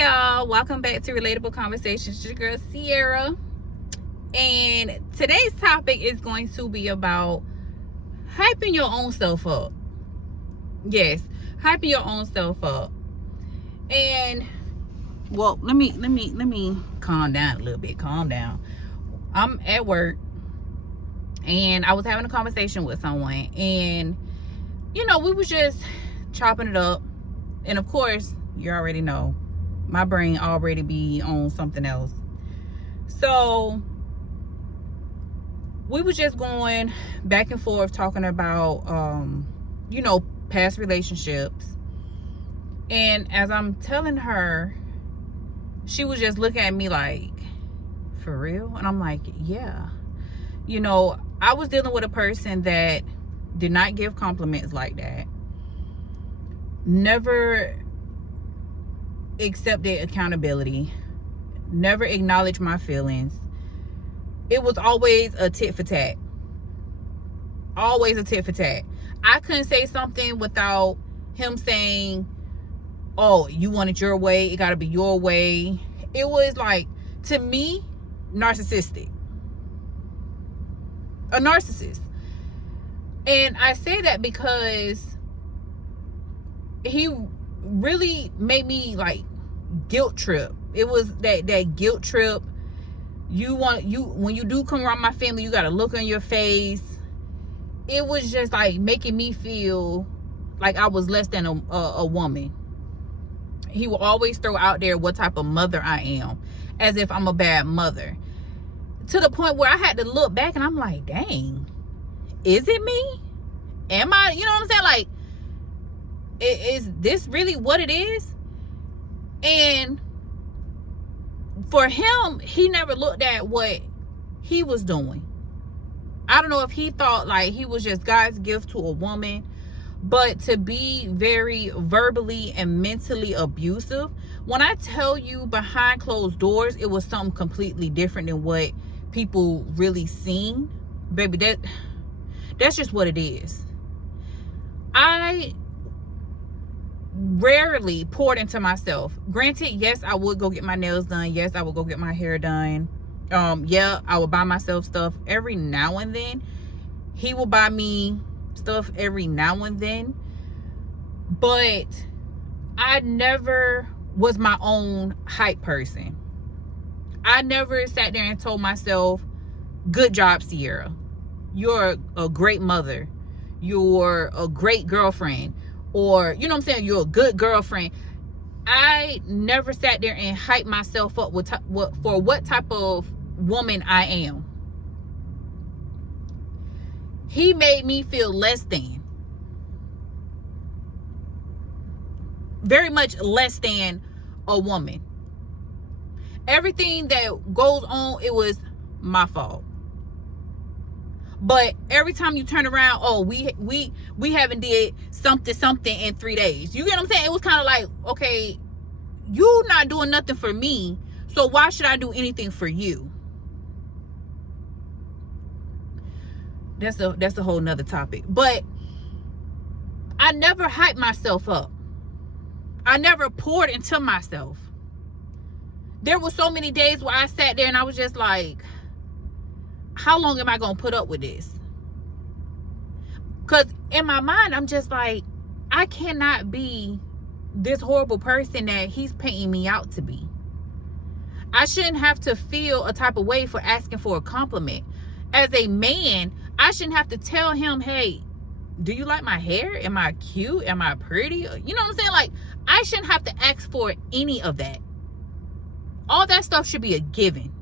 y'all, welcome back to Relatable Conversations. It's your girl Sierra, and today's topic is going to be about hyping your own self up. Yes, hyping your own self up. And well, let me calm down a little bit. Calm down. I'm at work and I was having a conversation with someone, and we was just chopping it up, and of course you already know my brain already be on something else. So we was just going back and forth talking about past relationships. And as I'm telling her, she was just looking at me like, for real? And I'm like, yeah. I was dealing with a person that did not give compliments like that. Never accepted accountability. Never acknowledged my feelings. It was always a tit for tat. Always a tit for tat. I couldn't say something without him saying, oh, you want it your way, it gotta be your way. It was like, to me, narcissistic. A narcissist. And I say that because he really made me like guilt trip. It was that guilt trip. When you do come around my family, you got a look on your face. It was just like making me feel like I was less than a woman. He will always throw out there what type of mother I am, as if I'm a bad mother, to the point where I had to look back and I'm like, dang, is it me? Am I, you know what I'm saying? Like, is this really what it is? And for him, he never looked at what he was doing. I don't know if he thought like he was just God's gift to a woman, but to be very verbally and mentally abusive, when I tell you behind closed doors, it was something completely different than what people really seen. Baby, that's just what it is. I rarely poured into myself. Granted, yes, I would go get my nails done. Yes, I would go get my hair done. Yeah, I would buy myself stuff every now and then. He will buy me stuff every now and then. But I never was my own hype person. I never sat there and told myself, good job, Sierra. You're a great mother. You're a great girlfriend. Or, you know what I'm saying? You're a good girlfriend. I never sat there and hyped myself up for what type of woman I am. He made me feel less than. Very much less than a woman. Everything that goes on, it was my fault. But every time you turn around, oh, we haven't did something in 3 days. You get what I'm saying? It was kind of like, okay, you not doing nothing for me, so why should I do anything for you? That's a whole nother topic. But I never hyped myself up. I never poured into myself. There were so many days where I sat there and I was just like, how long am I going to put up with this? Because in my mind, I'm just like, I cannot be this horrible person that he's painting me out to be. I shouldn't have to feel a type of way for asking for a compliment. As a man, I shouldn't have to tell him, hey, do you like my hair? Am I cute? Am I pretty? You know what I'm saying? Like, I shouldn't have to ask for any of that. All that stuff should be a given.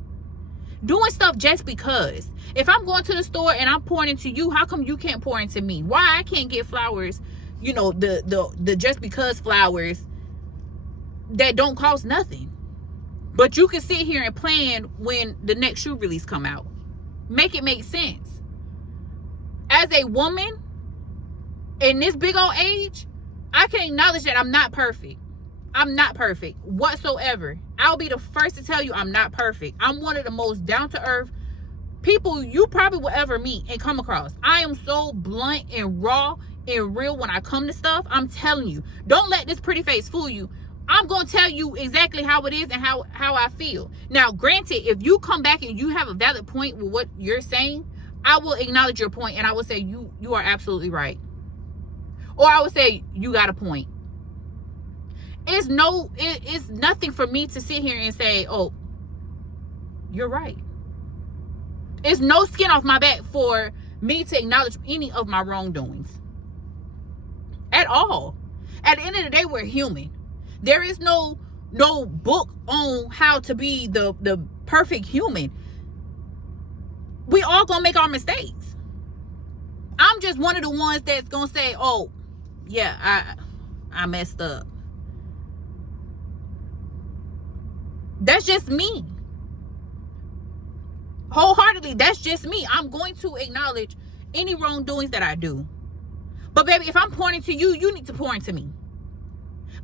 Doing stuff just because. If I'm going to the store and I'm pouring into you, how come you can't pour into me? Why I can't get flowers, the just because flowers that don't cost nothing, but you can sit here and plan when the next shoe release come out? Make it make sense. As a woman in this big old age, I can acknowledge that I'm not perfect. I'm not perfect whatsoever. I'll be the first to tell you I'm not perfect. I'm one of the most down-to-earth people you probably will ever meet and come across. I am so blunt and raw and real when I come to stuff. I'm telling you, don't let this pretty face fool you. I'm going to tell you exactly how it is and how I feel. Now, granted, if you come back and you have a valid point with what you're saying, I will acknowledge your point and I will say you are absolutely right. Or I would say you got a point. It's nothing for me to sit here and say, oh, you're right. It's no skin off my back for me to acknowledge any of my wrongdoings. At all. At the end of the day, we're human. There is no book on how to be the perfect human. We all gonna make our mistakes. I'm just one of the ones that's gonna say, oh, yeah, I messed up. That's just me. Wholeheartedly, that's just me. I'm going to acknowledge any wrongdoings that I do. But baby, if I'm pouring to you, you need to pour into me.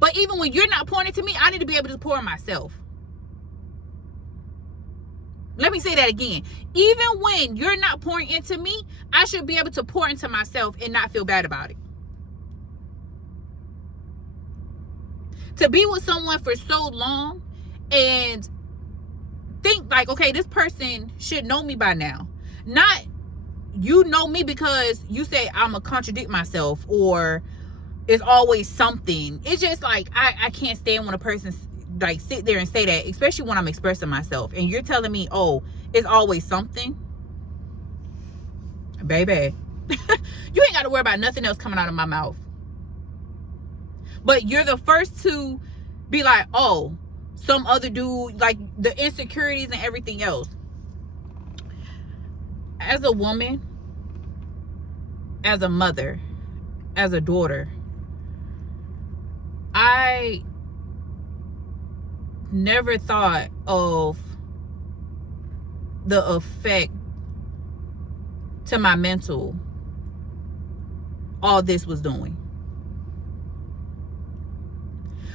But even when you're not pouring to me, I need to be able to pour in myself. Let me say that again. Even when you're not pouring into me, I should be able to pour into myself and not feel bad about it. To be with someone for so long and think like, okay, this person should know me by now. Not you know me because you say I'm going to contradict myself or it's always something. It's just like, I can't stand when a person like sit there and say that, especially when I'm expressing myself. And you're telling me, oh, it's always something. Baby, you ain't got to worry about nothing else coming out of my mouth. But you're the first to be like, oh, some other dude, like the insecurities and everything else. As a woman, as a mother, as a daughter, I never thought of the effect to my mental all this was doing.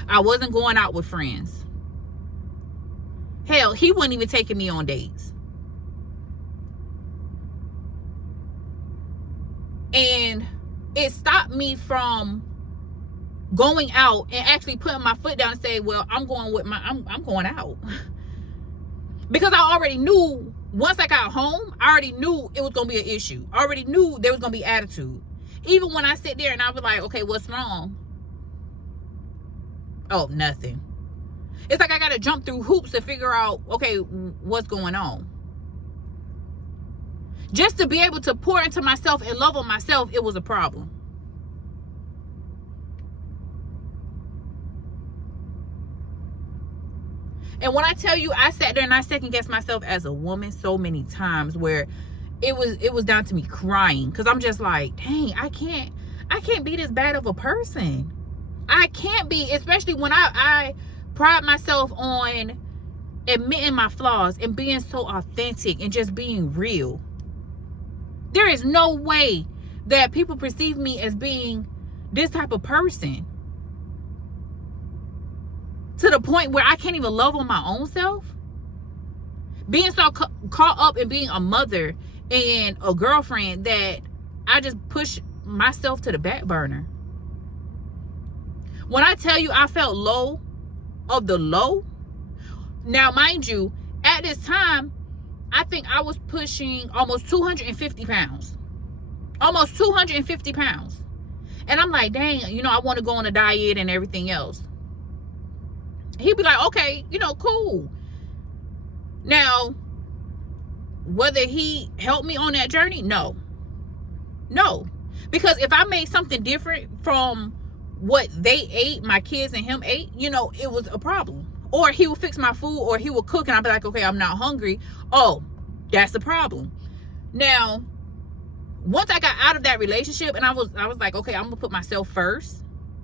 I wasn't going out with friends. Hell, he wasn't even taking me on dates. And it stopped me from going out and actually putting my foot down and say, well, I'm going out. Because I already knew once I got home, I already knew it was going to be an issue. I already knew there was going to be attitude. Even when I sit there and I was like, okay, what's wrong? Oh, nothing. It's like I got to jump through hoops to figure out, okay, what's going on. Just to be able to pour into myself and love on myself, it was a problem. And when I tell you, I sat there and I second guessed myself as a woman so many times where it was down to me crying. Because I'm just like, dang, I can't be this bad of a person. I can't be, especially when I pride myself on admitting my flaws and being so authentic and just being real. There is no way that people perceive me as being this type of person. To the point where I can't even love on my own self. Being so caught up in being a mother and a girlfriend that I just push myself to the back burner. When I tell you I felt low of the low. Now, mind you, at this time, I think I was pushing almost 250 pounds. Almost 250 pounds. And I'm like, dang, I want to go on a diet and everything else. He'd be like, okay, cool. Now, whether he helped me on that journey, no. Because if I made something different from what they ate, my kids and him ate, it was a problem. Or he would fix my food, or he would cook and I'd be like, okay, I'm not hungry. Oh, that's the problem. Now, once I got out of that relationship and I was like, okay, I'm gonna put myself first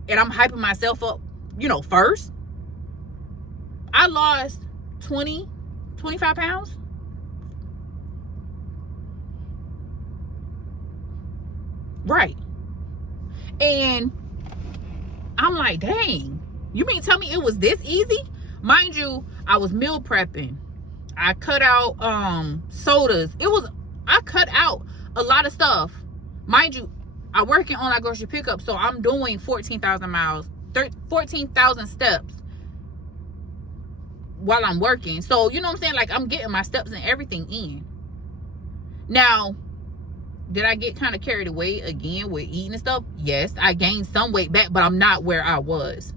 and I'm hyping myself up, first. I lost 25 pounds. Right. And I'm like, dang, you mean tell me it was this easy? Mind you, I was meal prepping. I cut out sodas. I cut out a lot of stuff. Mind you, I work in online grocery pickup, so I'm doing 14,000 miles, 14,000 steps while I'm working. So, you know what I'm saying? Like, I'm getting my steps and everything in. Now, did I get kind of carried away again with eating and stuff? Yes, I gained some weight back, but I'm not where I was.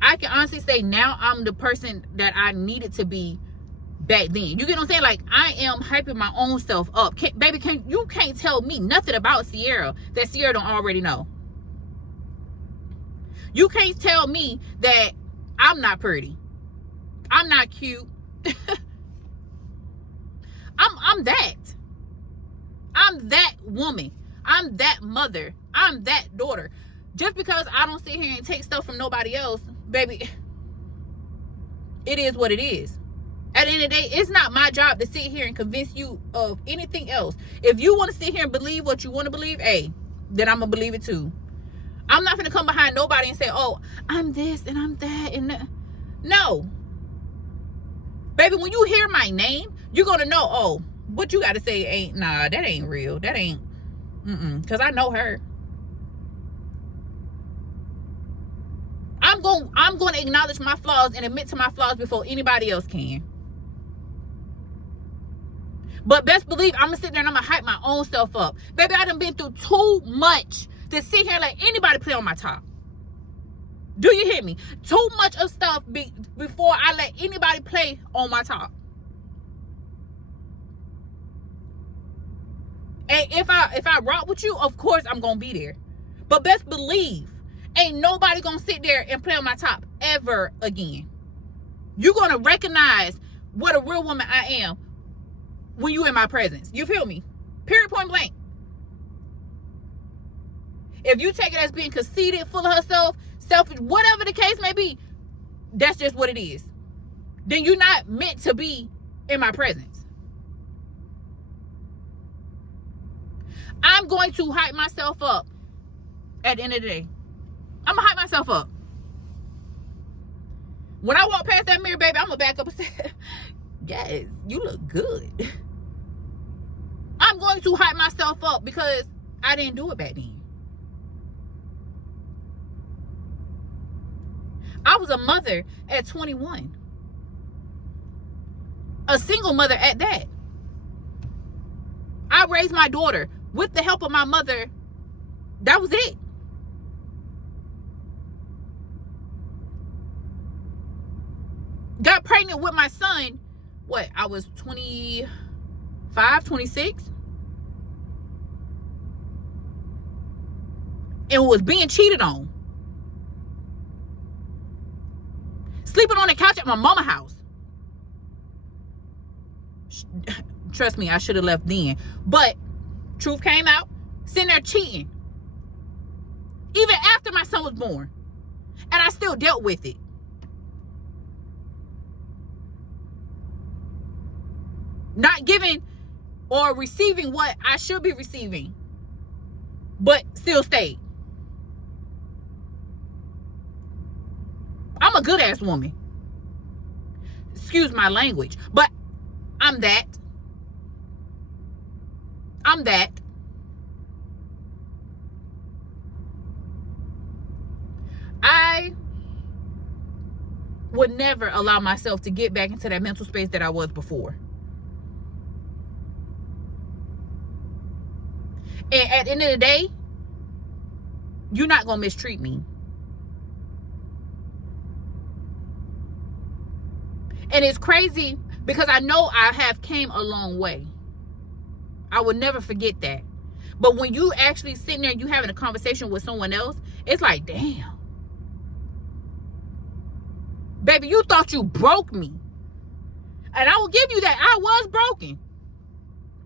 I can honestly say now I'm the person that I needed to be back then. You get what I'm saying? Like, I am hyping my own self up. Baby, you can't tell me nothing about Sierra that Sierra don't already know. You can't tell me that I'm not pretty. I'm not cute. I'm that. I'm that woman. I'm that mother. I'm that daughter. Just because I don't sit here and take stuff from nobody else, baby, it is what it is. At the end of the day, it's not my job to sit here and convince you of anything else. If you want to sit here and believe what you want to believe, hey, then I'm going to believe it too. I'm not going to come behind nobody and say, oh, I'm this and I'm that and that. No. Baby, when you hear my name, you're going to know, oh, what you got to say ain't, nah, that ain't real. That ain't, because I know her. I'm going to acknowledge my flaws and admit to my flaws before anybody else can. But best believe I'm going to sit there and I'm going to hype my own self up. Baby, I done been through too much to sit here and let anybody play on my top. Do you hear me? Too much of stuff before I let anybody play on my top. And if I rock with you, of course I'm going to be there. But best believe, ain't nobody going to sit there and play on my top ever again. You're going to recognize what a real woman I am when you in my presence. You feel me? Period, point blank. If you take it as being conceited, full of herself, selfish, whatever the case may be, that's just what it is. Then you're not meant to be in my presence. I'm going to hype myself up at the end of the day. I'm going to hype myself up. When I walk past that mirror, baby, I'm going to back up and say, yes, you look good. I'm going to hype myself up because I didn't do it back then. I was a mother at 21. A single mother at that. I raised my daughter with the help of my mother. That was it. Got pregnant with my son. What? I was 25, 26. And was being cheated on. Sleeping on the couch at my mama's house. Trust me, I should have left then. But truth came out. Sitting there cheating. Even after my son was born. And I still dealt with it. Not giving or receiving what I should be receiving. But still stayed. I'm a good ass woman. Excuse my language. But I'm that. I'm that. I would never allow myself to get back into that mental space that I was before. And at the end of the day, you're not going to mistreat me. And it's crazy because I know I have came a long way. I will never forget that. But when you actually sitting there and you having a conversation with someone else, it's like, damn. Baby, you thought you broke me. And I will give you that. I was broken.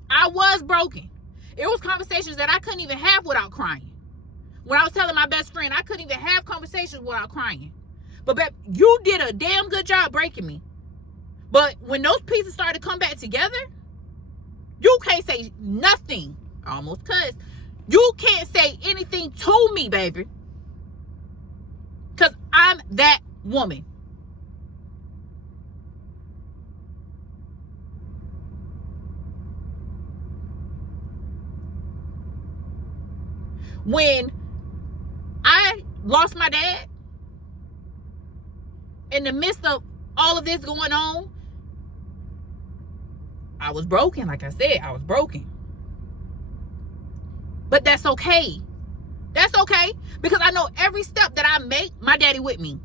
I was broken. It was conversations that I couldn't even have without crying. When I was telling my best friend, I couldn't even have conversations without crying. But babe, you did a damn good job breaking me. But when those pieces started to come back together, you can't say nothing. I almost cussed. You can't say anything to me, baby. Because I'm that woman. When I lost my dad, in the midst of all of this going on, I was broken. Like I said, I was broken. But that's okay. That's okay. Because I know every step that I make, my daddy with me.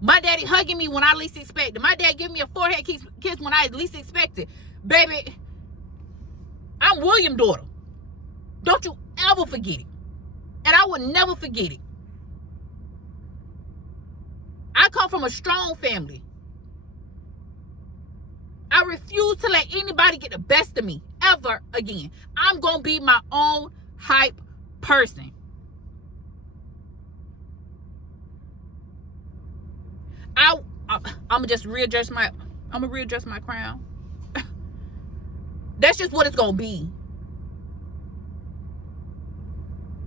My daddy hugging me when I least expected. My dad giving me a forehead kiss when I least expected. Baby, I'm William's daughter. Don't you ever forget it. And I would never forget it. I come from a strong family. I refuse to let anybody get the best of me ever again. I'm going to be my own hype person. I'm going to just readjust my crown. That's just what it's going to be.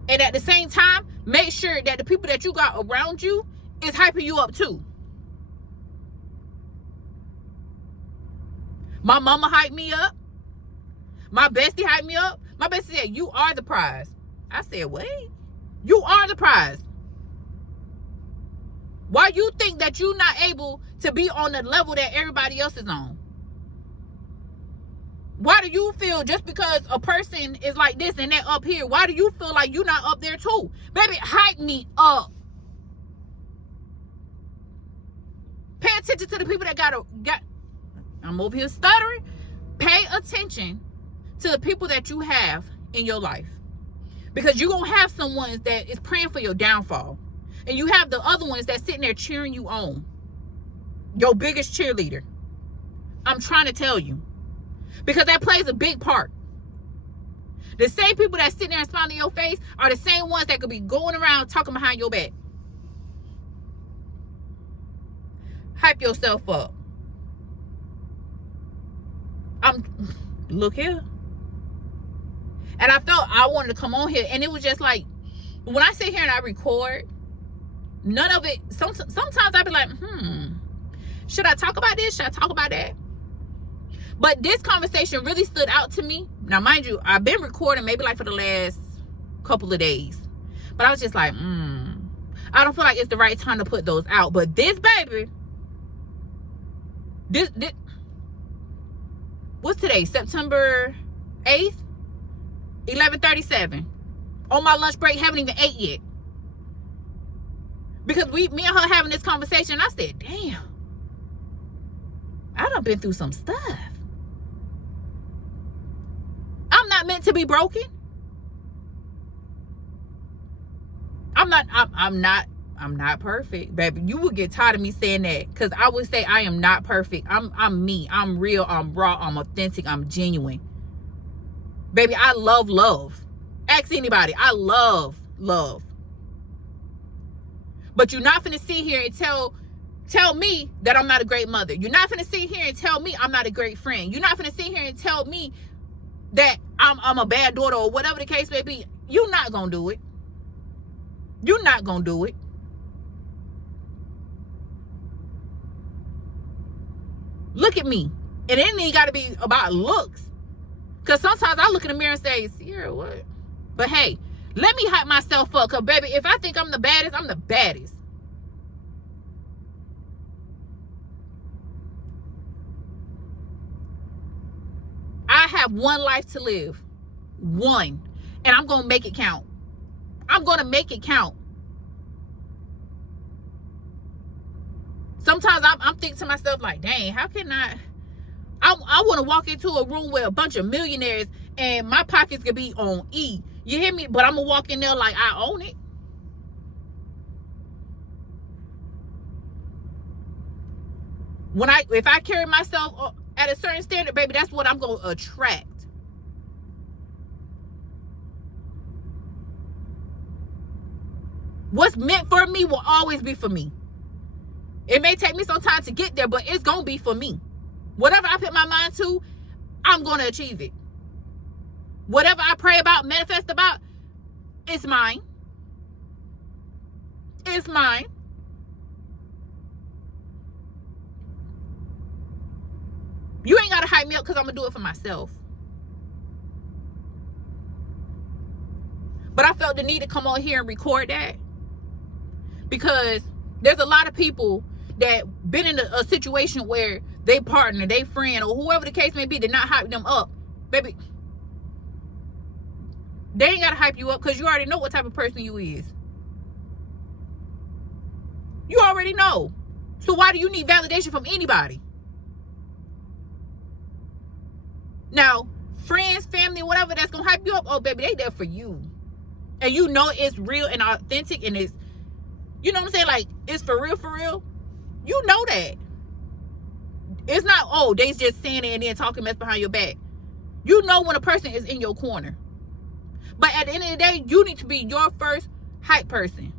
And at the same time, make sure that the people that you got around you is hyping you up too. My mama hyped me up. My bestie hyped me up. My bestie said, you are the prize. I said, wait. You are the prize. Why you think that you're not able to be on the level that everybody else is on? Why do you feel just because a person is like this and they're up here, why do you feel like you're not up there too? Baby, hype me up. Pay attention to the people that got I'm over here stuttering. Pay attention to the people that you have in your life. Because you're going to have someone that is praying for your downfall. And you have the other ones that's sitting there cheering you on. Your biggest cheerleader. I'm trying to tell you. Because that plays a big part. The same people that sit there and smile in your face are the same ones that could be going around talking behind your back. Hype yourself up. Look here. And I felt I wanted to come on here, and it was just like, when I sit here and I record, none of it, sometimes I be like, should I talk about this? Should I talk about that? But this conversation really stood out to me. Now, mind you, I've been recording maybe like for the last couple of days. But I was just like, I don't feel like it's the right time to put those out. But this baby, this what's today? September 8th? 11:37. On my lunch break, haven't even ate yet. Because me and her having this conversation, I said, damn. I done been through some stuff. I'm not meant to be broken. I'm not perfect, baby. You would get tired of me saying that, because I would say I am not perfect. I'm me. I'm real. I'm raw. I'm authentic. I'm genuine. Baby, I love love. Ask anybody. I love love. But you're not finna sit here and tell me that I'm not a great mother. You're not finna sit here and tell me I'm not a great friend. You're not finna sit here and tell me that I'm a bad daughter or whatever the case may be. You're not gonna do it. You're not gonna do it. Look at me. And it ain't gotta be about looks. Because sometimes I look in the mirror and say, Sierra, what? But hey, let me hype myself up. Because baby, if I think I'm the baddest, I'm the baddest. I have one life to live. One. And I'm going to make it count. I'm going to make it count. Sometimes I'm thinking to myself like, dang, how can I want to walk into a room with a bunch of millionaires and my pockets could be on E. You hear me? But I'm going to walk in there like I own it. If I carry myself at a certain standard, baby, that's what I'm going to attract. What's meant for me will always be for me. It may take me some time to get there, but it's going to be for me. Whatever I put my mind to, I'm going to achieve it. Whatever I pray about, manifest about, it's mine. It's mine. You ain't got to hype me up because I'm going to do it for myself. But I felt the need to come on here and record that. Because There's a lot of people that been in a situation where they partner, they friend, or whoever the case may be, did not hype them up. Baby, they ain't got to hype you up because you already know what type of person you is. You already know. So why do you need validation from anybody? Now, friends, family, whatever that's going to hype you up, oh, baby, they there for you. And you know it's real and authentic and it's, you know what I'm saying? Like, it's for real, for real. You know that. It's not, oh, they just saying it and then talking mess behind your back. You know when a person is in your corner. But at the end of the day, you need to be your first hype person.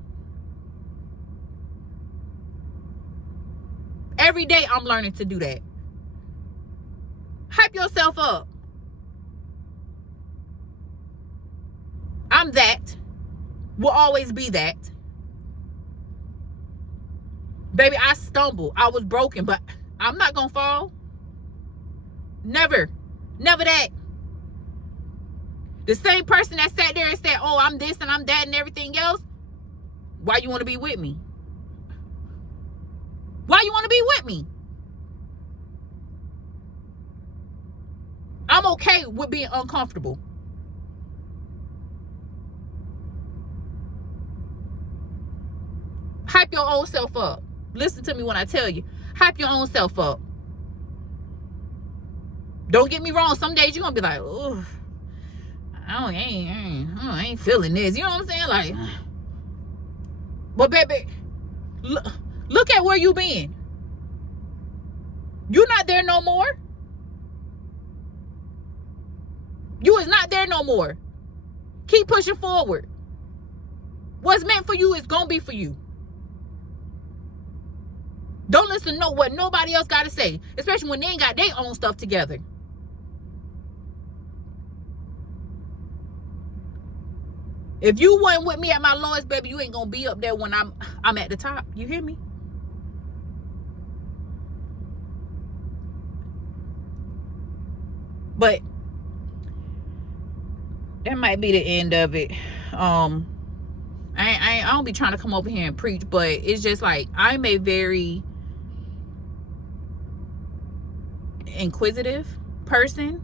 Every day, I'm learning to do that. Hype yourself up. I'm that. Will always be that. Baby, I stumbled. I was broken, but I'm not going to fall. Never. Never that. The same person that sat there and said, oh, I'm this and I'm that and everything else. Why you want to be with me? Why you want to be with me? I'm okay with being uncomfortable. Hype your own self up. Listen to me when I tell you. Hype your own self up. Don't get me wrong. Some days you're going to be like, oh, I ain't feeling this. You know what I'm saying? Like, but baby, look at where you been. You not there no more. You is not there no more. Keep pushing forward. What's meant for you is going to be for you. Don't listen to what nobody else got to say, especially when they ain't got their own stuff together. If you wasn't with me at my lowest, baby, you ain't going to be up there when I'm at the top. You hear me? But that might be the end of it. I don't be trying to come over here and preach, but it's just like I'm a very inquisitive person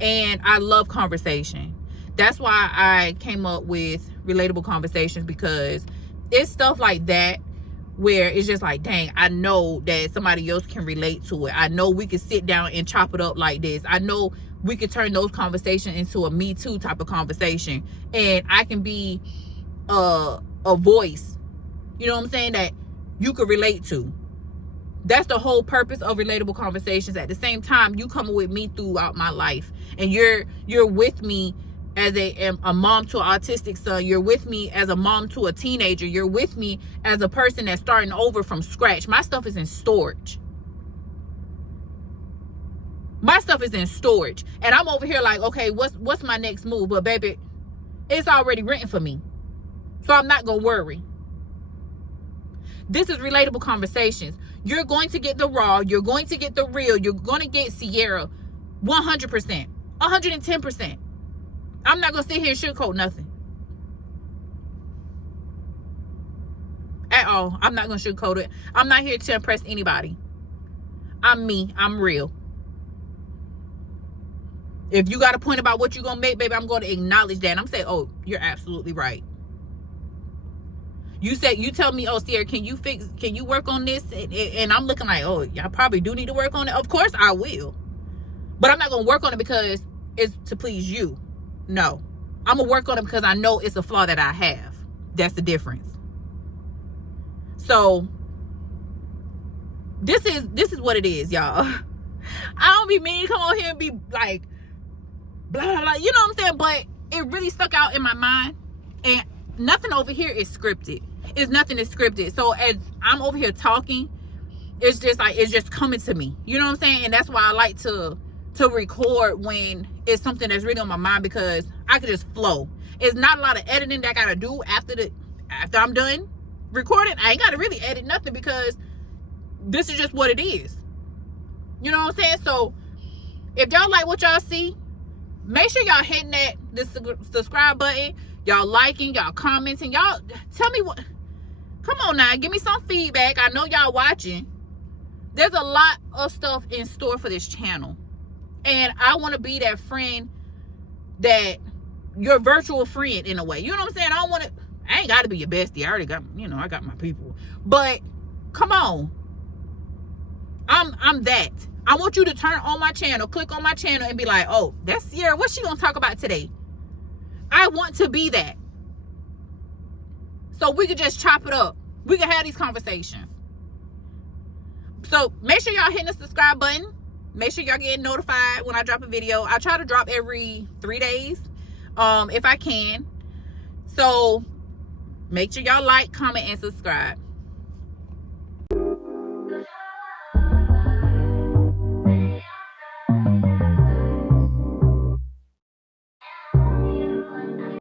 and I love conversation. That's why I came up with relatable conversations, because it's stuff like that where it's just like, dang, I know that somebody else can relate to it. I know we could sit down and chop it up like this. I know we could turn those conversations into a Me Too type of conversation, and I can be a voice, you know what I'm saying, that you could relate to. That's the whole purpose of relatable conversations. At the same time, you come with me throughout my life, and you're with me as a mom to an autistic son. You're with me as a mom to a teenager. You're with me as a person that's starting over from scratch. My stuff is in storage. My stuff is in storage, and I'm over here like, okay, what's my next move? But baby, it's already written for me, so I'm not gonna worry. This is relatable conversations. You're going to get the raw. You're going to get the real. You're going to get Sierra 100%, 110%. I'm not going to sit here and sugarcoat nothing. At all. I'm not going to sugarcoat it. I'm not here to impress anybody. I'm me. I'm real. If you got a point about what you're going to make, baby, I'm going to acknowledge that. And I'm saying, oh, you're absolutely right. You tell me, oh, Sierra, can you work on this? And I'm looking like, oh, y'all probably do need to work on it. Of course I will. But I'm not going to work on it because it's to please you. No. I'm going to work on it because I know it's a flaw that I have. That's the difference. So this is what it is, y'all. I don't be mean to come on here and be like, blah, blah, blah. You know what I'm saying? But it really stuck out in my mind. And nothing over here is scripted. It's nothing is scripted. So as I'm over here talking, it's just coming to me. You know what I'm saying? And that's why I like to record when it's something that's really on my mind, because I could just flow. It's not a lot of editing that I gotta do after I'm done recording. I ain't gotta really edit nothing, because this is just what it is. You know what I'm saying? So if y'all like what y'all see, make sure y'all hitting the subscribe button. Y'all liking, y'all commenting, y'all tell me what. Come on now, give me some feedback. I know y'all watching. There's a lot of stuff in store for this channel. And I want to be that friend, that your virtual friend in a way. You know what I'm saying? I ain't got to be your bestie. I already got, I got my people. But come on. I'm that. I want you to turn on my channel, click on my channel and be like, oh, that's Sierra. What's she going to talk about today? I want to be that. So we could just chop it up. We can have these conversations. So make sure y'all hitting the subscribe button. Make sure y'all getting notified when I drop a video. I try to drop every 3 days, if I can. So make sure y'all like, comment, and subscribe.